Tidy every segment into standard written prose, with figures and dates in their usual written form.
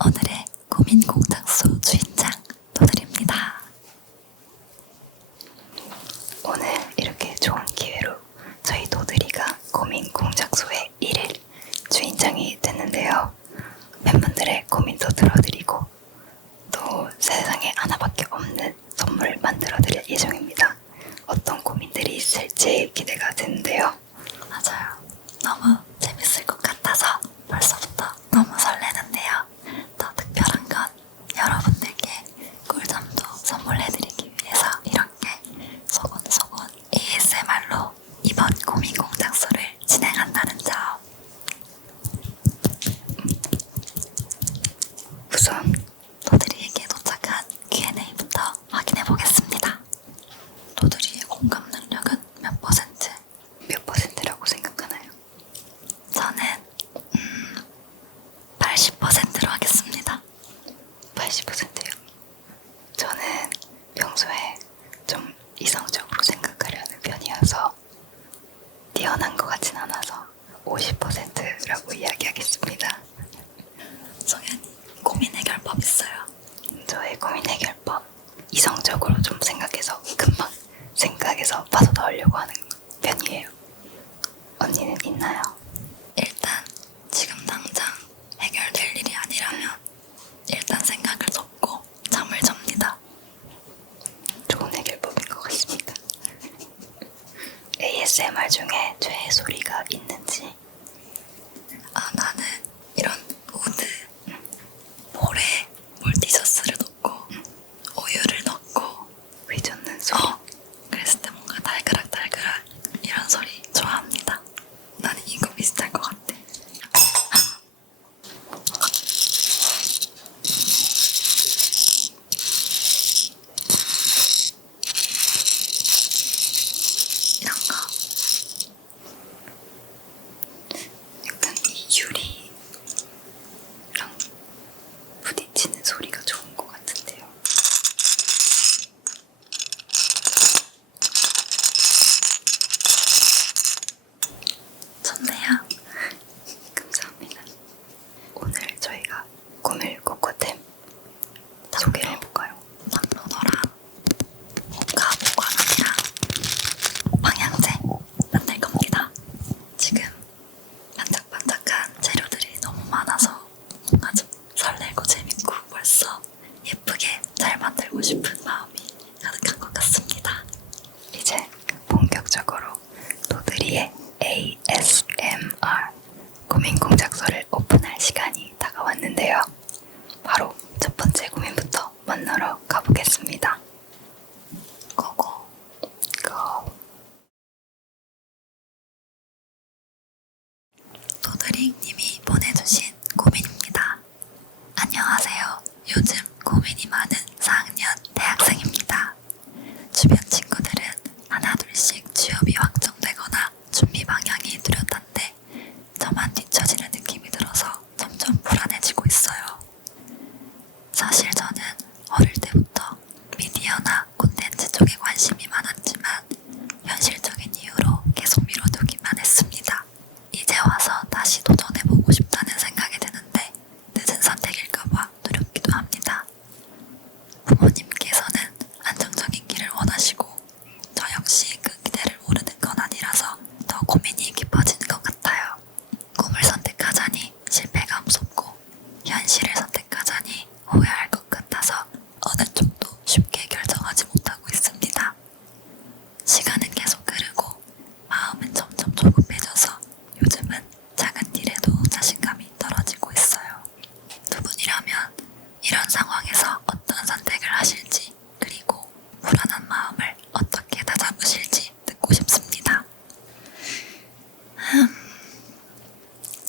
오늘의 고민 공작소 주인장 도드리입니다. 오늘 이렇게 좋은 기회로 저희 도드리가 고민 공작소의 1일 주인장이 됐는데요. 팬분들의 고민도 들어드리고 또 세상에 하나밖에 없는 선물 만들어드릴 예정입니다. 어떤 고민들이 있을지 기대가 되는데요. 맞아요. 너무 재밌을 것 같아서 벌써부터 너무 설레는데요. 더 특별한 건 여러분들께 꿀잠도 선물해드리기 위해서 이렇게 소곤소곤 ASMR로 이번 고민 공작소를 진행한다는 점. 우선 도드리에게 도착한 Q&A부터 확인해보겠습니다. 도드리의 공감 능력은 몇 퍼센트? 몇 퍼센트라고 생각하나요? 저는 80%로 하겠습니다. 80%요. 저는 평소에 좀 이성적으로 생각하려는 편이어서 뛰어난 것 같진 않아서 50%라고 이야기하겠습니다. 성현이 고민 해결법 있어요? 저의 고민 해결법, 이성적으로 좀 생각해서 금방 생각해서 빠져나오려고 하는 편이에요. 언니는 있나요? 일단 지금 당장 해결될 일이 아니라면 일단 생각을 접고 잠을 잡니다. 좋은 해결법인 것 같습니다. ASMR 중에 최애 소리가 있는지. 나는 이런 우드, 볼에 몰티셔츠를 넣고 우유를 넣고 휘젓는 소리. 그랬을 때 뭔가 달그락달그락 이런 소리 좋아합니다. 나는 이거 비슷할 것 같아. 이런 거. 약간 이 유리랑 부딪히는 소리가 좋은 것 같은데요. 좋네요. 감사합니다. 오늘 저희가 꾸밀 코코템 소개를 해볼까요? 탐로너랑 모카 보관함이랑 방향제 만들 겁니다. 지금 반짝반짝한 재료들이 너무 많아서 뭔가 좀 설레고 재밌고 벌써 예쁘게 잘 만들고 싶은 마음이 가득한 것 같습니다. 이제 본격적으로 도드리의 ASMR 고민 공작소를 오픈할 시간이 다가왔는데요. 바로 첫 번째 고민부터 만나러 가보겠습니다. 고고. 고! 도드리님이 보내주신 고민입니다. 안녕하세요. 요즘 고민이 많은 4학년 대학생입니다. 주변 친구들은 하나둘씩 취업이 확정되거나 준비 방향이 뚜렷한데 저만 뒤처지는 느낌이 들어서 점점 불안해지고 있어요. 사실 저는 어릴 때부터 미디어나 콘텐츠 쪽에 관심이 많았지만 현실적인 이유로 계속 미뤄두기만 했습니다. 이제 와서 다시 도전해보고 싶다는 생각이 드는데 늦은 선택일까봐 두렵기도 합니다. 부모님께서는 안정적인 길을 원하시고 저 역시 그 기대를 모르는 건 아니라서 더 고민이 깊어지는 것 같아요. 꿈을 선택하자니 실패가 무섭고 현실을 선택하자니 후회할 것 같아서 어느 쪽도 쉽게 결정하지 못하고 있습니다. 시간은 계속 흐르고 마음은 점점 조급해져서 요즘은 작은 일에도 자신감이 떨어지고 있어요. 두 분이라면 이런 상황에서 어떤 선택을 하실지 그리고 불안한 마음을 어떻게 다잡으실지 듣고 싶습니다.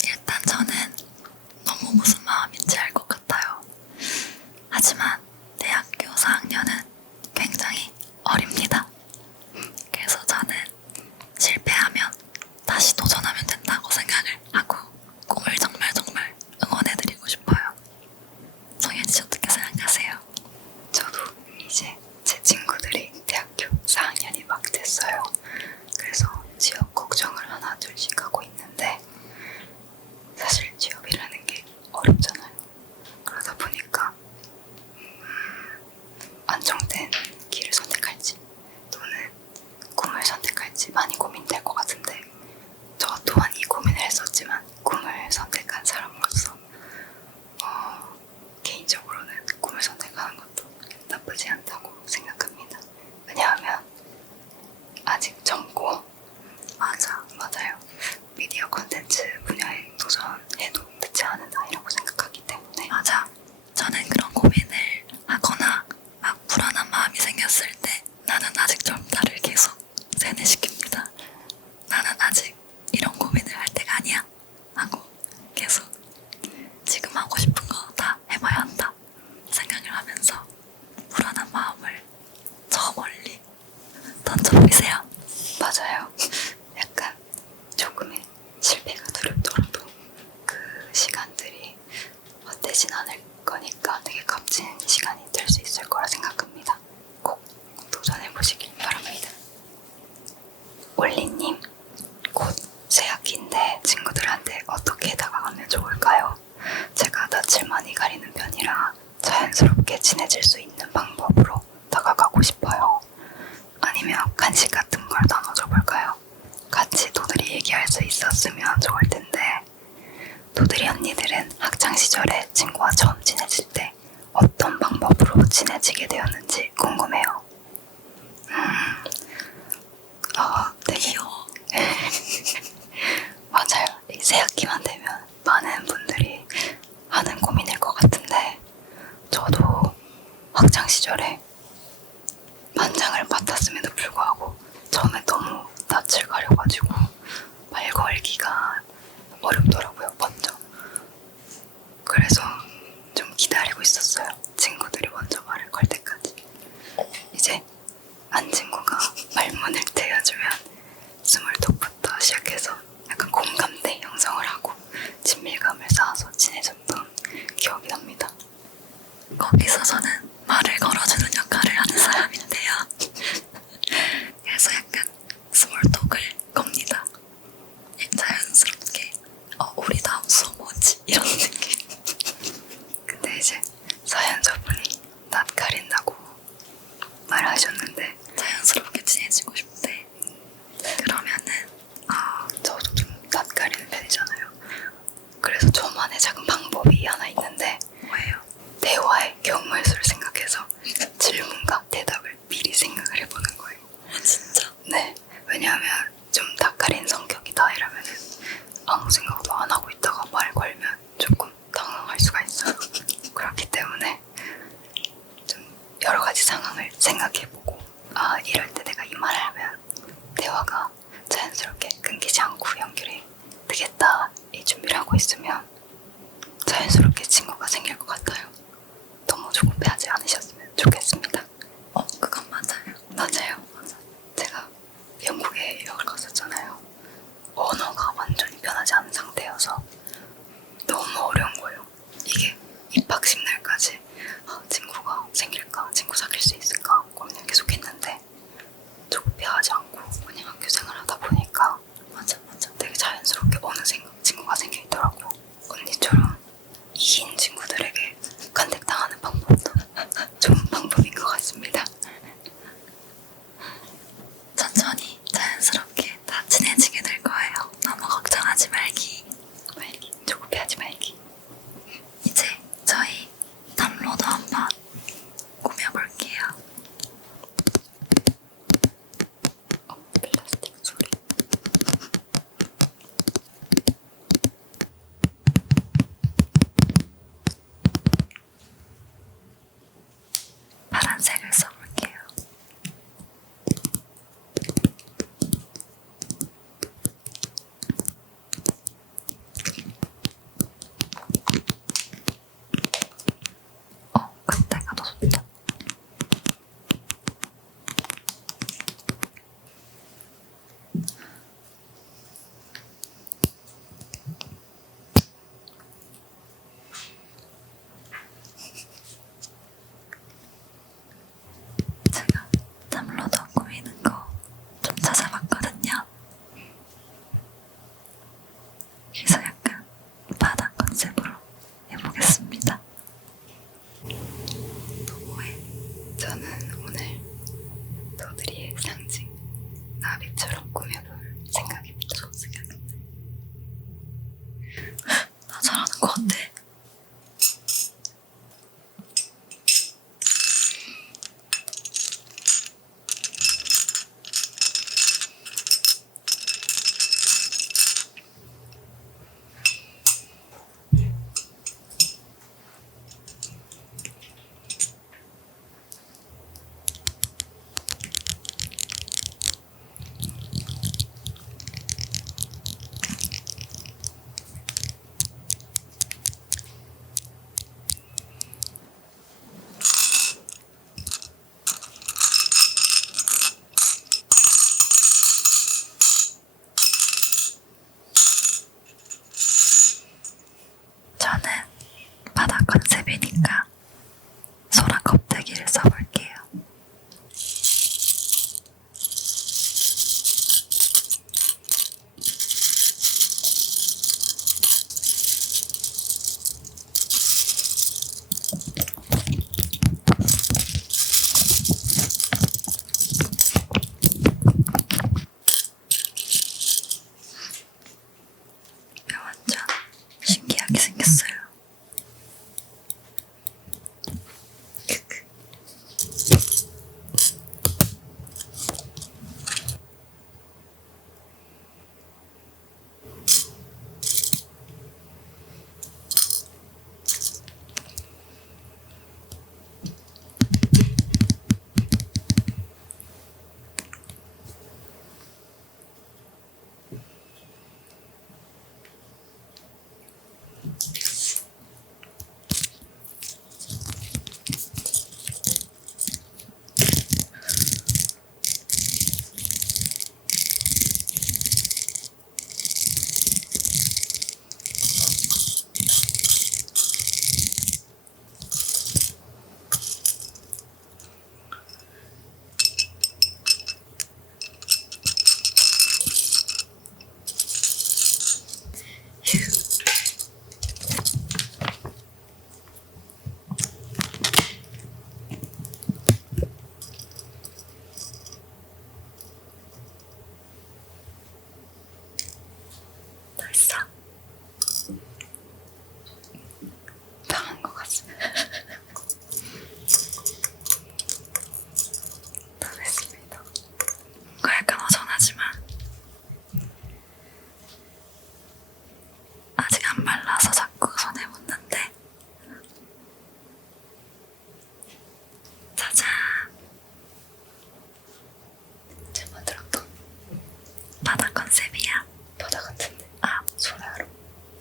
일단 저는 너무 무슨 마음인지 알 것 같아요. 하지만 대학교 4학년은 굉장히 어립니다. 그래서 저는 실패하면 다시 도전하면 된다고 생각을 하고 꿈을 정말 응원해드리고 싶어요. 성현씨 어떻게 생각하세요? 저도 이제 제 친구들이 대학교 4학년이 막 됐어요. 그래서 취업 걱정을 하나 둘씩 하고 있는데 사실 취업이라는 게 어렵잖아요. 그런 되진 않을 거니까 되게 값진 시간이 될 수 있을 거라 생각합니다. 꼭 도전해보시길 바랍니다. 올리님, 곧 새학기인데 친구들한테 어떻게 다가가면 좋을까요? 제가 낯을 많이 가리는 편이라 자연스럽게 친해질 수 있는 방법으로 다가가고 싶어요. 아니면 간식 같은 걸 나눠줘 볼까요? 같이 도드리 얘기할 수 있었으면 좋을 텐데. 도드리 언니들은 학창시절에 친구와 처음 친해질 때 어떤 방법으로 친해지게 되었는지 궁금해요. 되게 귀여워. 맞아요. 이 새학기만 되면 많은 분들이 하는 고민일 것 같은데 저도 학창시절에 반장을 맡았음에도 불구하고 처음에 너무 낯을 가려가지고 말 걸기가 어렵더라고요, 먼저. 그래서 좀 기다리고 있었어요. 친구들이 먼저 말을 걸 때까지. 이제 한 친구가 말문을 대어주면 스몰톡부터 시작해서 약간 공감대 형성을 하고 친밀감을 쌓아서 친해졌던 기억이 납니다. 거기서 저는 말을 걸어주는 역할을 하는 사람인데요. 그래서 약간 스몰톡을 겁니다. 자연스럽게 우리 다음 수업 뭐지? 이런 느낌. 근데 이제 사연자분이 낯 가린다고 말하셨는데 자연스럽게 친해지고 싶대. 그러면은 저도 좀 낯 가리는 편이잖아요. 그래서 저만의 작은 방법이 하나 있는데 뭐예요? 대화의 경우의 수를 생각해서 질문과 대답을 미리 생각을 해보는 거예요. 진짜? 네, 왜냐하면 좀 낯 가린 성격이다 이러면은 아무 생각도 안 하고 있다가 말 걸면 조금 당황할 수가 있어요. 그렇기 때문에 좀 여러 가지 상황을 생각해보고 이럴 때 내가 이 말을 하면 대화가 자연스럽게 끊기지 않고 연결이 되겠다 이 준비를 하고 있으면 자연스럽게 친구가 생길 것 같아요. 너무 조급해하지 않으셨으면 좋겠습니다. 그건 맞아요. 맞아요. 제가 영국에 유학을 갔었잖아요. 언어가 완전히 변하지 않은 상태여서 너무 어려운 거예요. 이게 입학식 날까지 친구가 생길까? 친구 사귈 수 있을까? 고민을 계속 했는데 조급해하지 않고 그냥 학교 생활하다 보니까 맞아. 되게 자연스럽게 어느새 친구가 생기더라고요. 언니처럼 이긴 친구들은 글을 써볼게요. 완전 신기하게 생겼어요. 당한 것 같습니다. 다 됐습니다. 뭔가 약간 허전하지만 아직 안 말라서 자꾸 손에 묻는데 짜잔! 제가 들었던 바다 컨셉이야. 바다 같은데 아, 소라로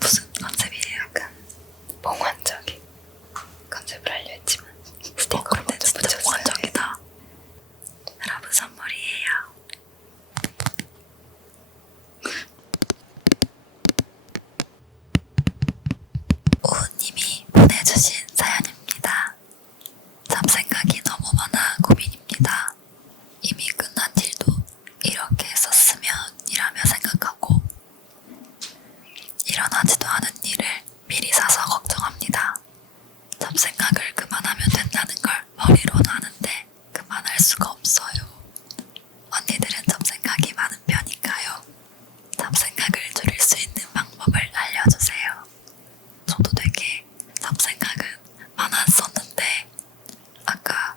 무슨 컨셉이에요? 약간 몽환적인 컨셉을 하려 했지만 스티커를 근데 먼저 진짜 붙였어요. 몽환적이다. 여러분 선물이에요. 우우님이 보내주신 사연입니다. 잡생각이 너무 많아 고민입니다. 이미 끝난 일도 이렇게 썼으면 이라며 생각하고 일어나지도 않은 일을 미리 사서 걱정합니다. 잡생각을 그만하면 된다는 걸 머리로는 아는데 그만할 수가 없어요. 언니들은 잡생각이 많은 편인가요? 잡생각을 줄일 수 있는 방법을 알려주세요. 저도 되게 잡생각은 많았었는데 아까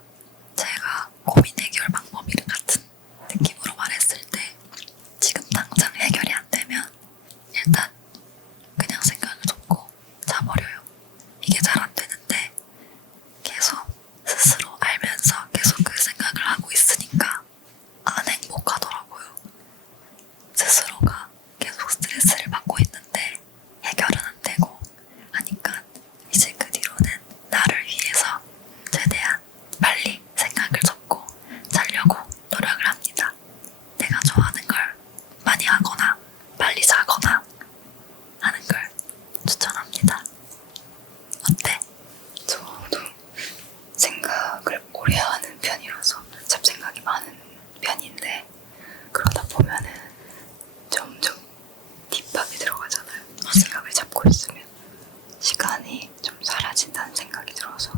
제가 고민 해결 방법이 같은 느낌으로 말했을 때 지금 당장 해결이 안 되면 일단 그냥 생각을 접고 자버려요. 이게 잘 안 되는데 계속 스스로 알면서 계속 그 생각을 하고 있으니까 안 행복하더라고요. 스스로가 계속 스트레스를 받고 있는데 해결은 안 되고 하니까 이제 그 뒤로는 나를 위해서 최대한 빨리 생각을 접고 자려고 노력을 합니다. 내가 좋아하는 걸 많이 하거나 빨리 자거나 하는 걸 추천합니다. 어때? 저도 생각을 오래 하는 편이라서 잡생각이 많은 편인데 그러다 보면은 점점 딥하게 들어가잖아요. 생각을 잡고 있으면 시간이 좀 사라진다는 생각이 들어서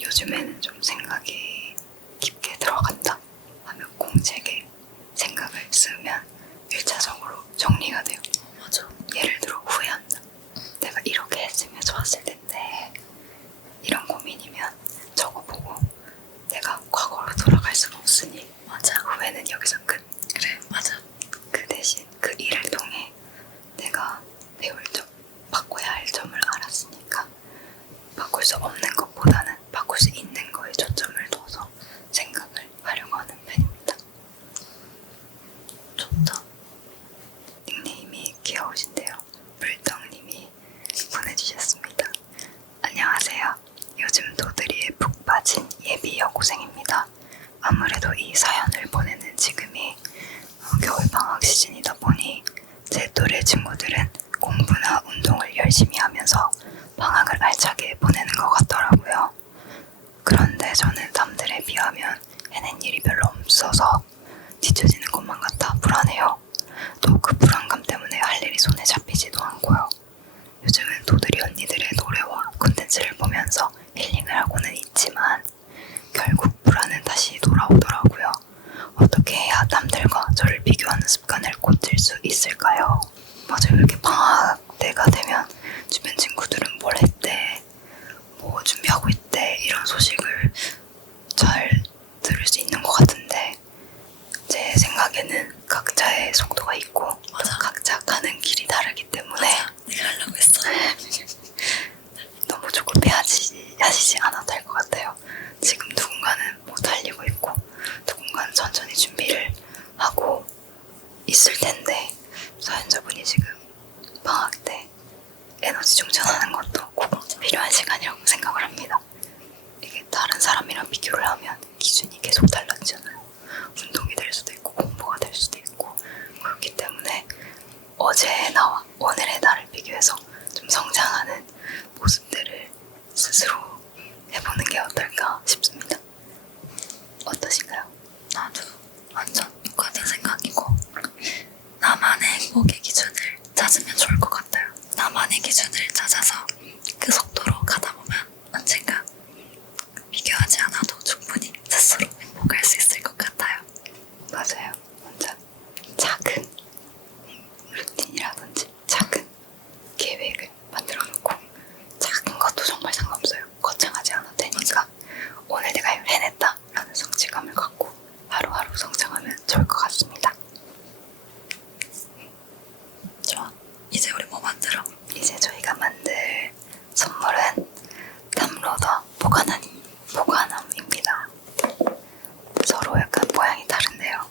요즘에는 좀 생각이 깊게 들어간다 하면 공책에 생각을 쓰면 1차적으로 정리가 돼요. 맞아. 예를 들어 후회한다. 내가 이렇게 했으면 좋았을 텐데 이런 고민이면 적어보고 내가 과거로 돌아갈 수는 없으니 맞아. 후회는 여기서 끝. 그래, 맞아. 그 대신 그 일을 통해 내가 배울 점, 바꿔야 할 점을 알았으니까 바꿀 수 없는 것보다는 바꿀 수 있는 거에 초점을 둬서 생각을 하려고 하는 편입니다. 좋다. 닉네임이 귀여우신데요. 물떡님이 보내주셨습니다. 안녕하세요. 요즘 도드리에 푹 빠진 예비 여고생입니다. 아무래도 이 사연을 보내는 지금이 겨울방학 시즌이다 보니 제 또래 친구들은 공부나 운동을 열심히 하면서 방학을 알차게 보내는 것 같더라고요. 없어서 뒤처지는 것만 같아 불안해요. 또 그 불안감 때문에 할 일이 손에 잡히지도 않고요. 요즘은 도드리 언니들의 노래와 콘텐츠를 보면서 힐링을 하고는 있지만 결국 불안은 다시 돌아오더라고요. 어떻게 해야 남들과 저를 비교하는 습관을 고칠 수 있을까요? 맞아요. 이렇게 방학 때가 되면 주변 친구들은 뭘 했대, 뭐 준비하고 있대 이런 소식을 잘 들을 수 있는 것 같은데 제 생각에는 각자의 속도가 있고 맞아. 각자 가는 길이 다르기 때문에 맞아. 내가 하려고 했어. 너무 조급해하시지 않아도 될 것 같아요. 지금 누군가는 뭐 달리고 있고 누군가는 천천히 준비를 하고 있을 텐데 사연자분이 지금 방학 때 에너지 충전하는 것도 꼭 필요한 시간이라고 생각을 합니다. 이게 다른 사람이랑 비교를 하면 기준이 계속 달라지잖아요. 운동이 될 수도 있고 공부가 될 수도 있고 그렇기 때문에 어제의 나와 오늘의 나를 비교해서 좀 성장하는 모습들을 스스로 해보는 게 어떨까 싶습니다. 어떠신가요? 나도 완전 똑같은 생각이고 나만의 행복의 기준을 찾으면 좋을 것 같아요. 나만의 기준을 찾아서 그 속도로 가다 보면 언젠가 비교하지 않아도 충분히 스스로 행복할 수 있을 것 같아요. 맞아요. 완전 작은 루틴이라든지 작은 계획을 만들어 놓고 작은 것도 정말 상관없어요. 거창하지 않아도 되니까 오늘 내가 이걸 해냈다 라는 성취감을 갖고 하루하루 성장하면 좋을 것 같습니다. 좋아. 이제 우리 뭐 만들어? 이제 저희가 만들 선물은 탑로더 보관함입니다. 서로 약간 모양이 다른데요.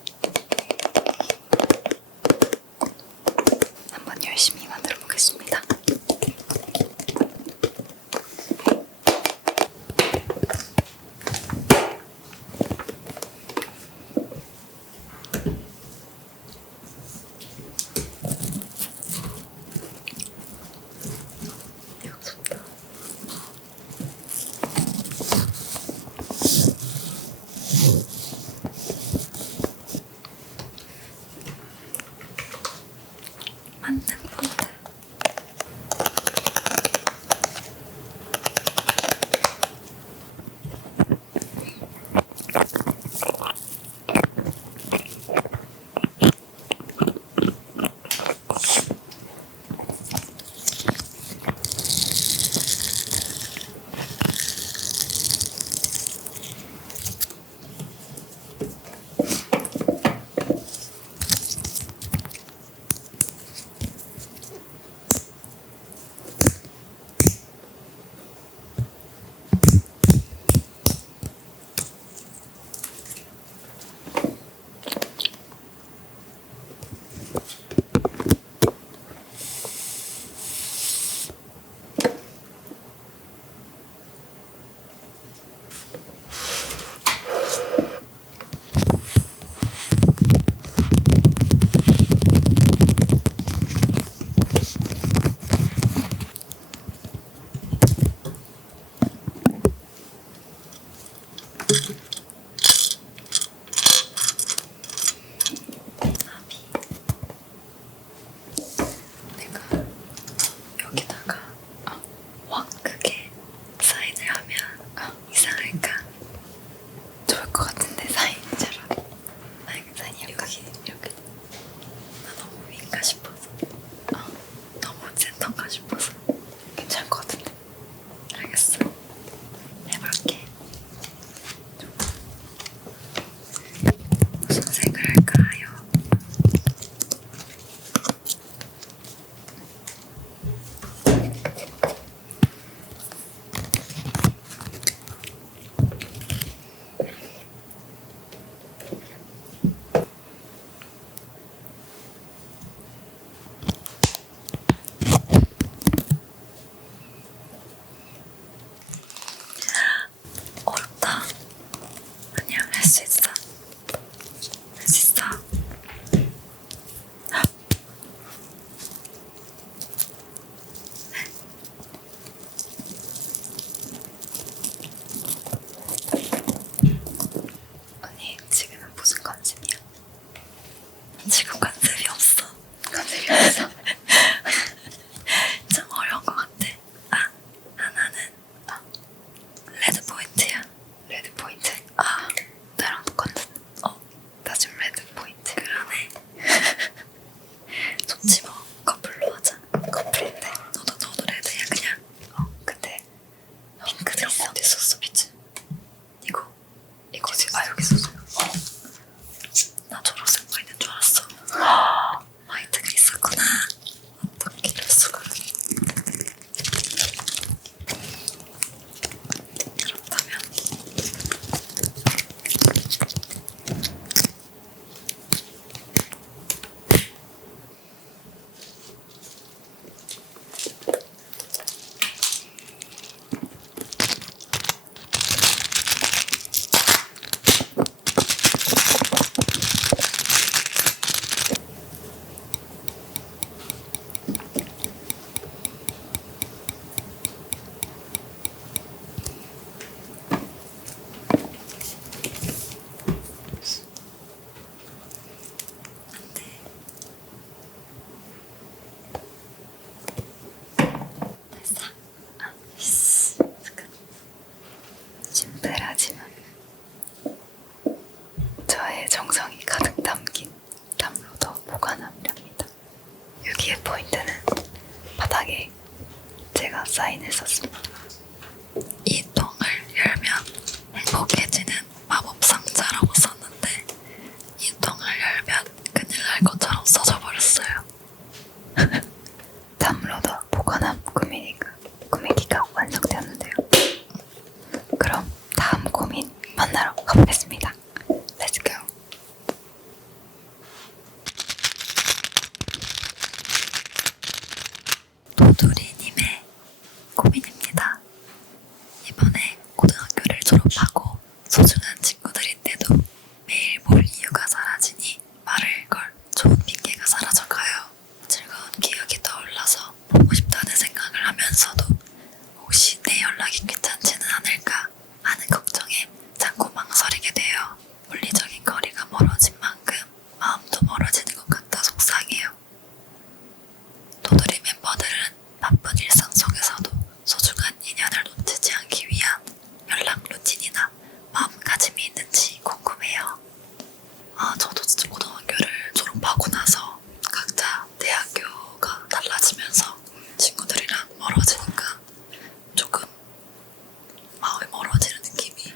제가 사인했었습니다. 이 통을 열면 행복해지는 마법 상자라고 썼는데 이 통을 열면 큰일 날 것처럼 써져 버렸어요. 다음으로도 보관함 꾸미기가 완성되었는데요. 그럼 다음 고민 만나러 가보겠습니다. Let's go. 도드리님의 고민입니다. 이번에 고등학교를 졸업하고 소중한 친구들인데도 매일 볼 이유가 사라지니 말을 걸 좋은 핑계가 사라져가요. 즐거운 기억이 떠올라서 보고 싶다는 생각을 하면서도 혹시 내 연락이 귀찮지는 않을까 하는 걱정에 자꾸 망설이게 돼요. 물리적인 거리가 멀어진 만큼 마음도 멀어지는 것 같아 속상해요. 도드리 멤버들은 바쁜 일상 속에서도 소중한 인연을 놓치지 않기 위한 연락 루틴이나 마음가짐이 있는지 궁금해요. 저도 진짜 고등학교를 졸업하고 나서 각자 대학교가 달라지면서 친구들이랑 멀어지니까 조금 마음이 멀어지는 느낌이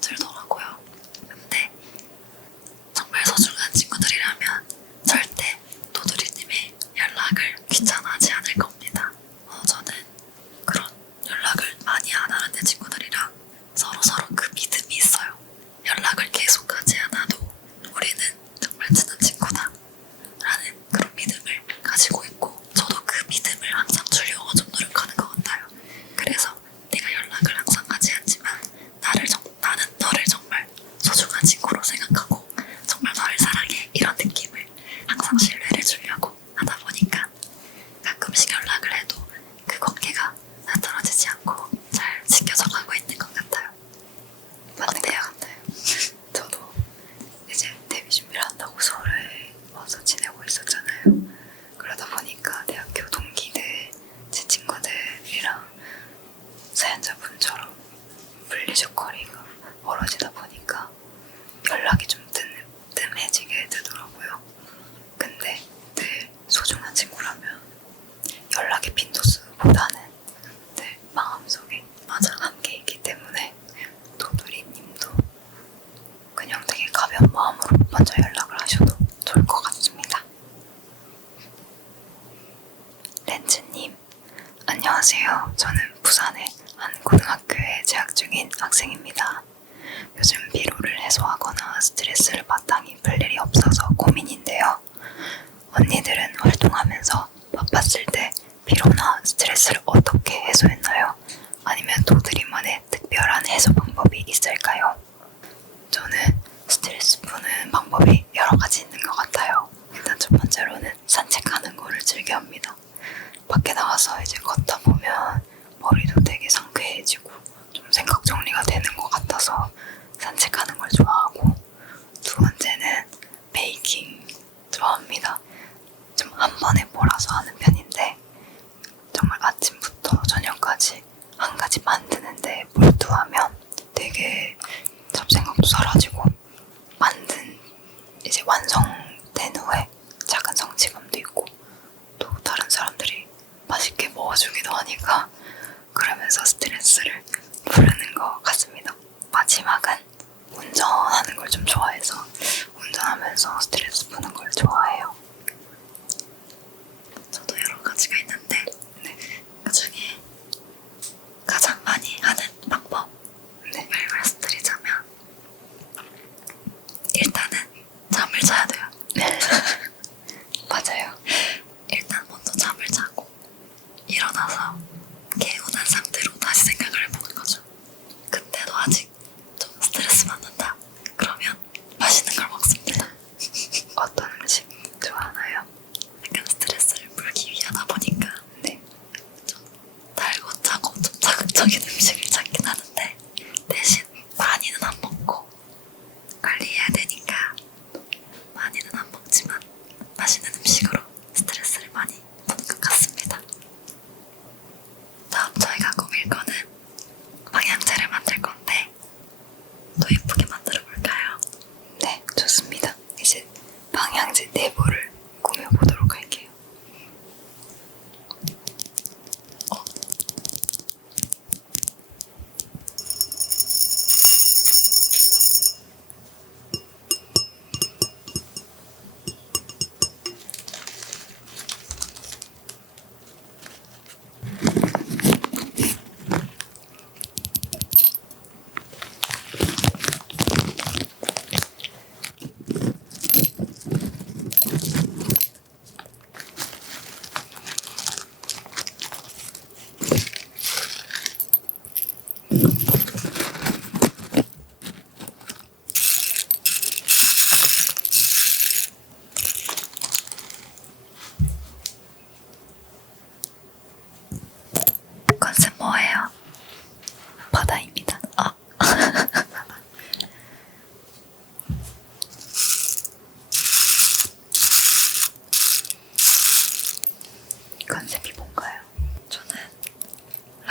들더라고요. 근데 정말 소중한 친구들이라면 절대 도드리님의 연락을 귀찮아하지 않을 겁니다. 저는 그런 연락을 많이 안 하는 내 친구들이랑 서로 그 믿음이 있어요. 연락을 계속하지 않아도 우리는 정말 친한 친구다 라는 그런 믿음을 가지고 있고 저도 그 믿음을 항상 주려고 좀 노력하는 것 같아요. 그래서 내가 연락을 항상 하지 않지만 나는 너를 정말 소중한 친구로 생각하고 정말 너를 사랑해 이런 느낌을 항상 신뢰를 주려고 하다 보니까 가끔씩 연락을 해도 그 관계가 나떨어지지 않고 잘 지켜져 가고 있는 것 같아요. 어때요? 저도 이제 데뷔 준비를 한다고 서울에 와서 지내고 있었잖아요. 그러다 보니까 대학교 동기들, 제 친구들이랑 사연자분처럼 물리적 거리가 멀어지다 보니까 연락이 좀 뜸해지게 되더라고요. 근데 늘 소중한 친구라면 연락의 빈도수보다는 늘 마음속에 함께 있기 때문에 도드리님도 그냥 되게 가벼운 마음으로 먼저 연락을 하셔도 좋을 것 같습니다. 렌즈님, 안녕하세요. 저는 부산의 한 고등학교에 재학 중인 학생입니다. 요즘 피로를 해소하거나 스트레스를 마땅히 풀 일이 없어서 고민인데요. 언니들은 활동하면서 바빴을 때 피로나 스트레스를 어떻게 해소했나요? 아니면 도드리만의 특별한 해소 방법이 있을까요? 저는 스트레스 푸는 방법이 여러 가지 있는 것 같아요. 일단 첫 번째로는 산책하는 거를 즐겨합니다. 밖에 나가서 이제 걷다 보면 머리도 되게 상쾌해지고 좀 생각 정리가 되는 것 같아서 산책하는 걸 좋아하고, 두 번째는 베이킹 좋아합니다. 좀 한 번에 몰아서 하는 편인데 정말 아침부터 저녁까지 한 가지 만드는데 몰두하면 되게 잡생각도 사라지고 만든 이제 완성된 후에 작은 성취감도 있고 또 다른 사람들이 맛있게 먹어주기도 하니까 그러면서 스트레스를 푸르는 것 같습니다. 마지막은 운전하는 걸 좀 좋아해서 운전하면서 스트레스 푸는 걸 좋아해요. 저도 여러 가지가 있는데 그 중에 가장 많이 하는 방법을 말씀드리자면 일단은 잠을 자야 돼요. 맞아요. 일단 먼저 잠을 자고 일어나서 개운한 상태로 다시 생각을 해보는 거죠. 근데도 아직 좀 스트레스 받는다 그러면 맛있는 걸 먹습니다. 어떤 음식 좋아하나요? 약간 스트레스를 풀기 위하다 보니까 좀 달고 짜고 좀 자극적인 음식을 찾긴 하는데 대신 많이는 안 먹고 관리해야 되니까 많이는 안 먹지만 맛있는 음식으로 스트레스를 많이 푸는 것 같습니다. 다음 저희가 꾸밀 거는 방향제를 만들 건데 또 예쁘게 만들어 볼까요? 네, 좋습니다. 이제 방향제 내부를 꾸며보도록 할게요.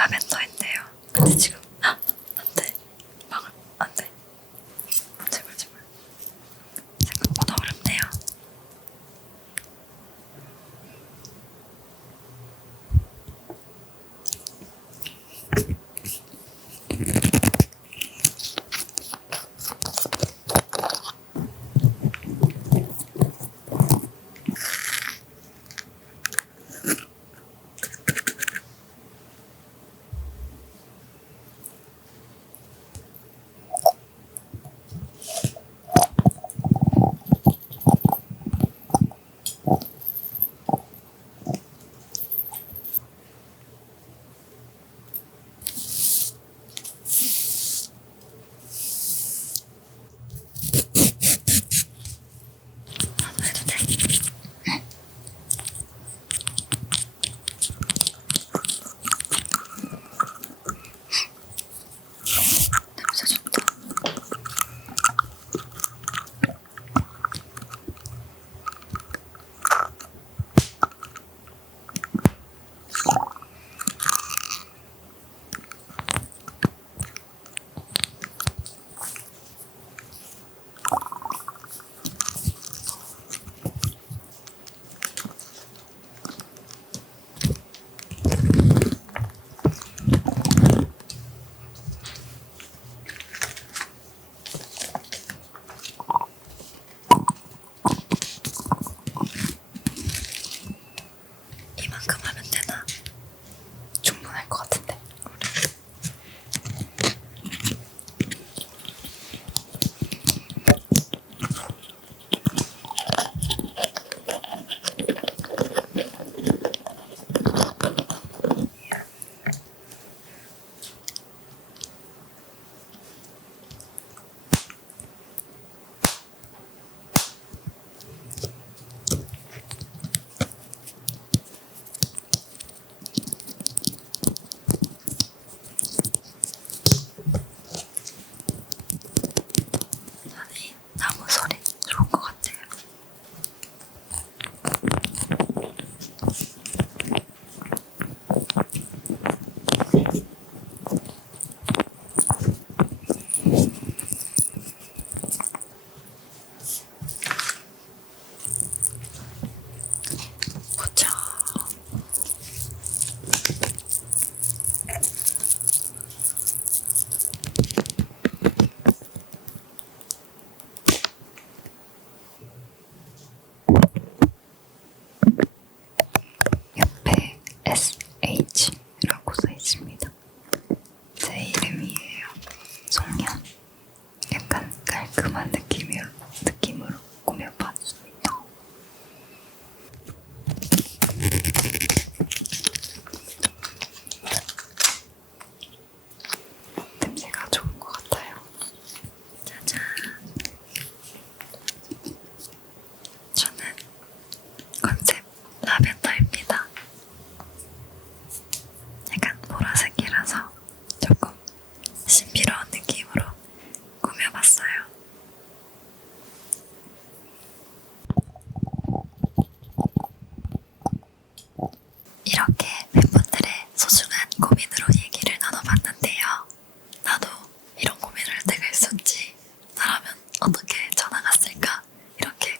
라벤더인데요. 근데 지금 안돼. 막을 안돼. 제발. 생각보다 어렵네요. 이만큼 하면 되나? 충분할 것 같은데. 아니, 나무 소리 좋은 것 같아요. 보자. 옆에 SH라고 써 있습니다. 제 이름이에요. 송년. 약간 깔끔한 느낌으로 꾸며봤습니다. 냄새가 좋은 것 같아요. 짜잔. 저는 컨셉 라벤더입니다. 약간 보라색이라서 조금 신비로운 느낌으로 꾸며봤어요. 이렇게 팬분들의 소중한 고민으로 얘기를 나눠봤는데요. 나도 이런 고민을 할 때가 있었지. 나라면 어떻게 전화갔을까? 이렇게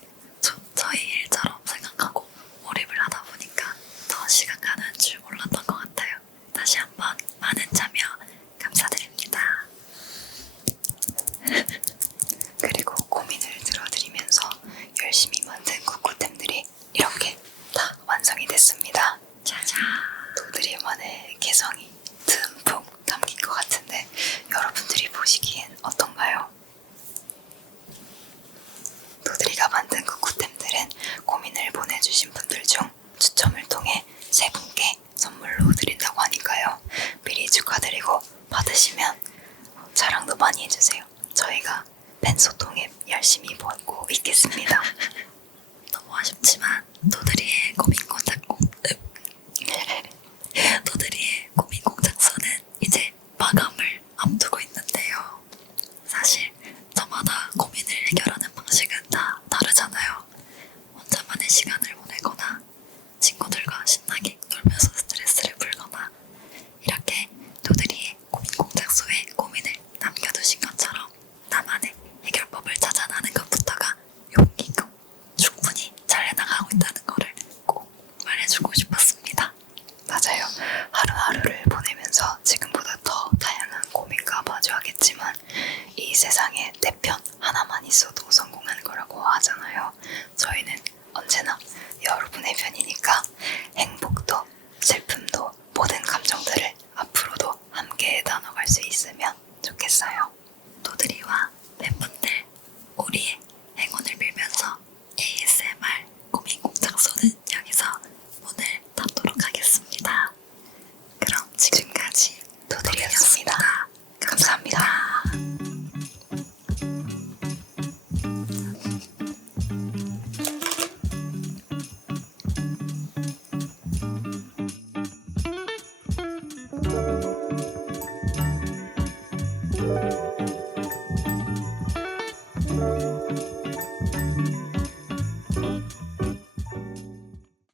저희 일처럼 생각하고 몰입을 하다 보니까 더 시간 가는 줄 몰랐던 것 같아요. 다시 한번 많은 참여 감사드립니다. 그리고 고민을 들어드리면서 열심히 만든 쿠쿠템들이 이렇게 다 완성이 됐습니다. 짜잔. 도드리만의 개성이 듬뿍 담긴 것 같은데 여러분들이 보시기엔 어떤가요? 도드리가 만든 쿠쿠템들은 고민을 보내주신 분들 중 추첨을 통해 3분께 선물로 드린다고 하니까요. 미리 축하드리고 받으시면 자랑도 많이 해주세요. 저희가 팬소통에 열심히 보고 있겠습니다. 너무 아쉽지만 도드리의 고민 공작소는 이제 마감을 앞두고 있는데요. 사실 저마다 고민을 해결하는 방식은 다 다르잖아요. 혼자만의 시간을 보내거나 친구들과 신나게 놀면서 스트레스를 풀거나 이렇게 그래서 지금